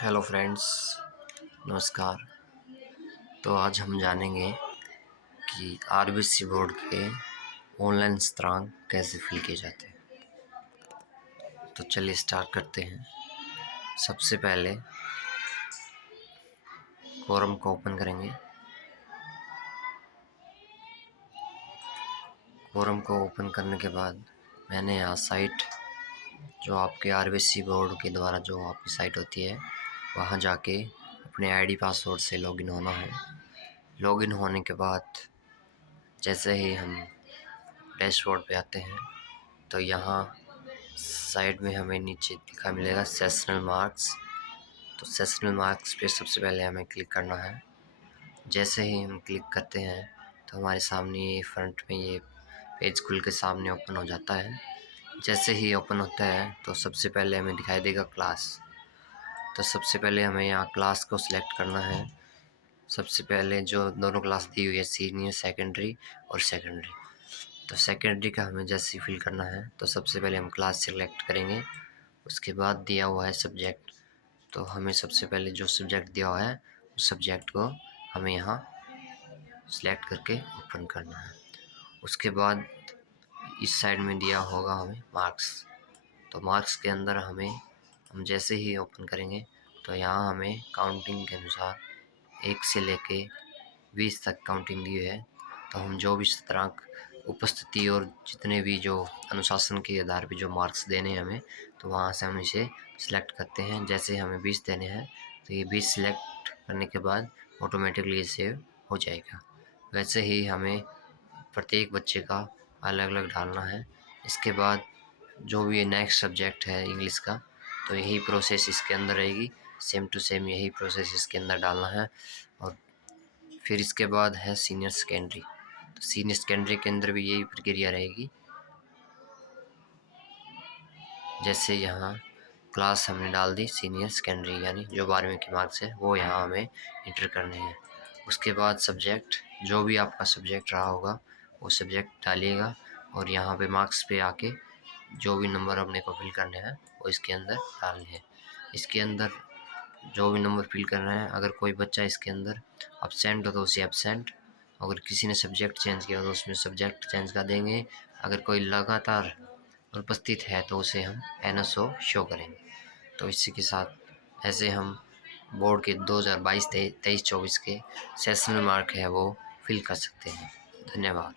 Hello friends, नमस्कार। तो आज हम जानेंगे कि आरबीसी बोर्ड के ऑनलाइन स्थिरांक कैसे फिल किए जाते हैं। तो चलिए स्टार्ट करते हैं। सबसे पहले फोरम को ओपन करेंगे। फोरम को ओपन करने के बाद मैंने यहाँ साइट जो आपके आरबीसी बोर्ड के द्वारा जो आपकी साइट होती है वहाँ जाके अपने आईडी पासवर्ड से लॉगिन होना है। लॉगिन होने के बाद जैसे ही हम डैशबोर्ड पे आते हैं तो यहाँ साइड में हमें नीचे दिखा मिलेगा सेशनल मार्क्स। तो सेशनल मार्क्स पे सबसे पहले हमें क्लिक करना है। जैसे ही हम क्लिक करते हैं तो हमारे सामने ये फ्रंट में ये पेज खुल के सामने ओपन हो जाता है। जैसे ही ओपन होता है तो सबसे पहले हमें दिखाई देगा क्लास। तो सबसे पहले हमें यहाँ क्लास को सिलेक्ट करना है। सबसे पहले जो दोनों क्लास दी हुई है सीनियर सेकेंडरी और सेकेंडरी, तो सेकेंडरी का हमें जैसे फिल करना है तो सबसे पहले हम क्लास सिलेक्ट करेंगे। उसके बाद दिया हुआ है सब्जेक्ट, तो हमें सबसे पहले जो सब्जेक्ट दिया हुआ है उस सब्जेक्ट को हमें यहाँ सिलेक्ट करके ओपन करना है। उसके बाद इस साइड में दिया होगा हमें मार्क्स। तो मार्क्स के अंदर हम जैसे ही ओपन करेंगे तो यहाँ हमें काउंटिंग के अनुसार 1 से लेके 20 तक काउंटिंग दी है। तो हम जो भी स्थिरांक उपस्थिति और जितने भी जो अनुशासन के आधार पे जो मार्क्स देने हैं हमें, तो वहाँ से हम इसे सिलेक्ट करते हैं। जैसे हमें 20 देने हैं तो ये 20 सिलेक्ट करने के बाद ऑटोमेटिकली ये सेव हो जाएगा। वैसे ही हमें प्रत्येक बच्चे का अलग अलग डालना है। इसके बाद जो भी नेक्स्ट सब्जेक्ट है इंग्लिश का, तो यही प्रोसेस इसके अंदर रहेगी, सेम टू सेम यही प्रोसेस इसके अंदर डालना है। और फिर इसके बाद है सीनियर सेकेंडरी। तो सीनियर सेकेंडरी के अंदर भी यही प्रक्रिया रहेगी। जैसे यहाँ क्लास हमने डाल दी सीनियर सेकेंडरी, यानी जो 12वीं के मार्क्स है वो यहाँ हमें इंटर करने हैं। उसके बाद सब्जेक्ट जो भी आपका सब्जेक्ट रहा होगा वो सब्जेक्ट डालिएगा और यहाँ पे मार्क्स पे आके जो भी नंबर अपने को फिल करने हैं वो इसके अंदर डालने हैं। इसके अंदर जो भी नंबर फिल करना है, अगर कोई बच्चा इसके अंदर एब्सेंट हो तो उसे एब्सेंट, अगर किसी ने सब्जेक्ट चेंज किया तो उसमें सब्जेक्ट चेंज कर देंगे। अगर कोई लगातार उपस्थित है तो उसे हम NSO शो करेंगे। तो इसी के साथ ऐसे हम बोर्ड के 2022-23-24 के सेशनल मार्क है वो फिल कर सकते हैं। धन्यवाद।